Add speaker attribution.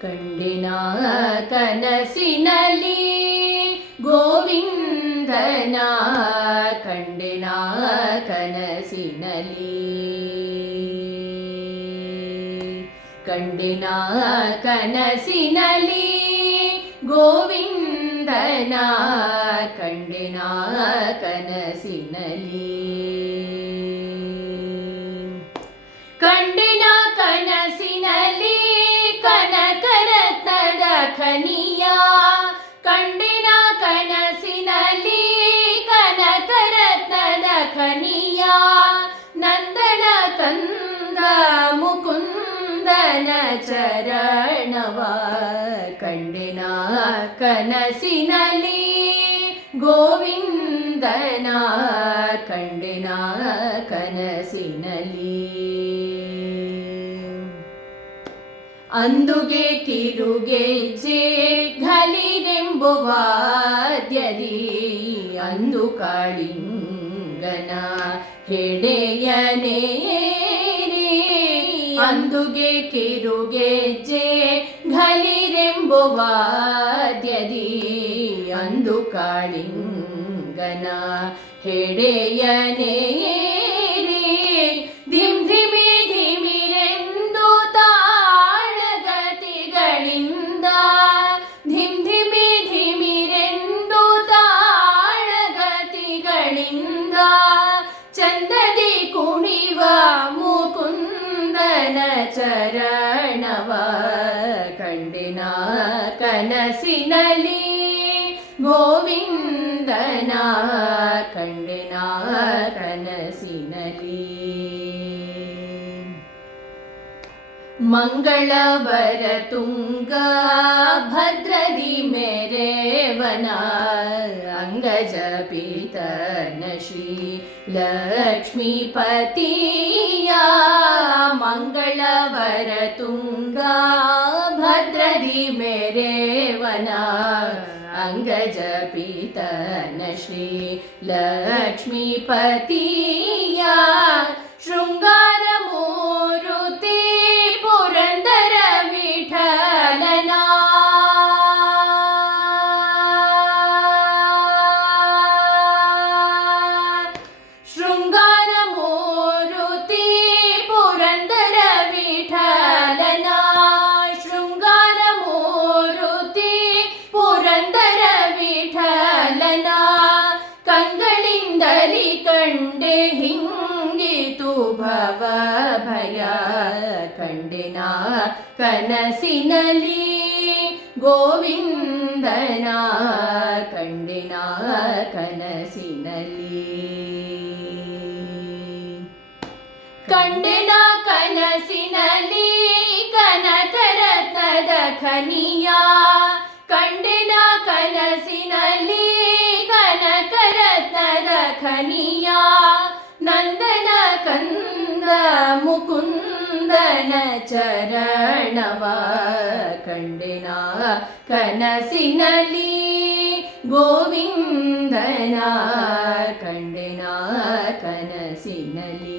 Speaker 1: ಕಂಡಿನ ಕನಸಿನಲ್ಲಿ ಗೋವಿಂದನ ಕಂಡಿನ ಕನಸಿನಲ್ಲಿ ಕಂಡಿನ ಕನಸಿನಲ್ಲಿ ಗೋವಿಂದನ ಕಂಡಿನ ಕನಸಿನಲ್ಲಿ ಕಂಡಿನ ಮುಕುಂದನ ಚರಣವ ಕಂಡಿನ ಕನಸಿನಲ್ಲಿ ಗೋವಿಂದನ ಕಂಡಿನ ಕನಸಿನಲ್ಲಿ. ಅಂದುಗೆ ತಿರುಗೆ ಘಲಿರೆಂಬುವಾದ್ಯದಿ ಅಂದು ಕಾಳಿಂಗನ ಹೆಡೆಯನೇರಿ ಅಂದುಗೆ ಕಿರುಗೆಜ್ಜೆ ಘಲಿರೆಂಬುವಾದ್ಯದಿ ಅಂದು ಕಾಳಿಂಗನ ಹೆಡೆಯನೇರಿ ಧಿಮ್ ಧಿಮಿ ಧಿಮಿರೆಂದು ತಾಳಗತಿಗಳಿಂದ. ಧಿಮ್ ಧಿಮಿ ಧಿಮಿರೆಂದು ತಾಳಗತಿಗಳಿಂದ. ಚಂದದಿ ಚರಣವ ಕಂಡಿನ ಕನಸಿನಲ್ಲಿ ಗೋವಿಂದನ ಕಂಡಿನ मङ्गल वरतु भद्रदी मेरे वना अङ्गज पीतनश्री लीपया मङ्गल वरतु तुङ्गा मेरे वना अङ्गज पीतनश्री शृङ्गार ಭವ ಭಯ ಕಂಡಿನ ಕನಸಿನಲಿ ಗೋವಿಂದನ ಕಂಡಿನ ಕನಸಿನಲಿ ಕಂಡಿನ ಚರಣವ ಕಂಡಿನ ಕನಸಿನಲ್ಲಿ ಗೋವಿಂದನ ಕಂಡಿನ ಕನಸಿನಲ್ಲಿ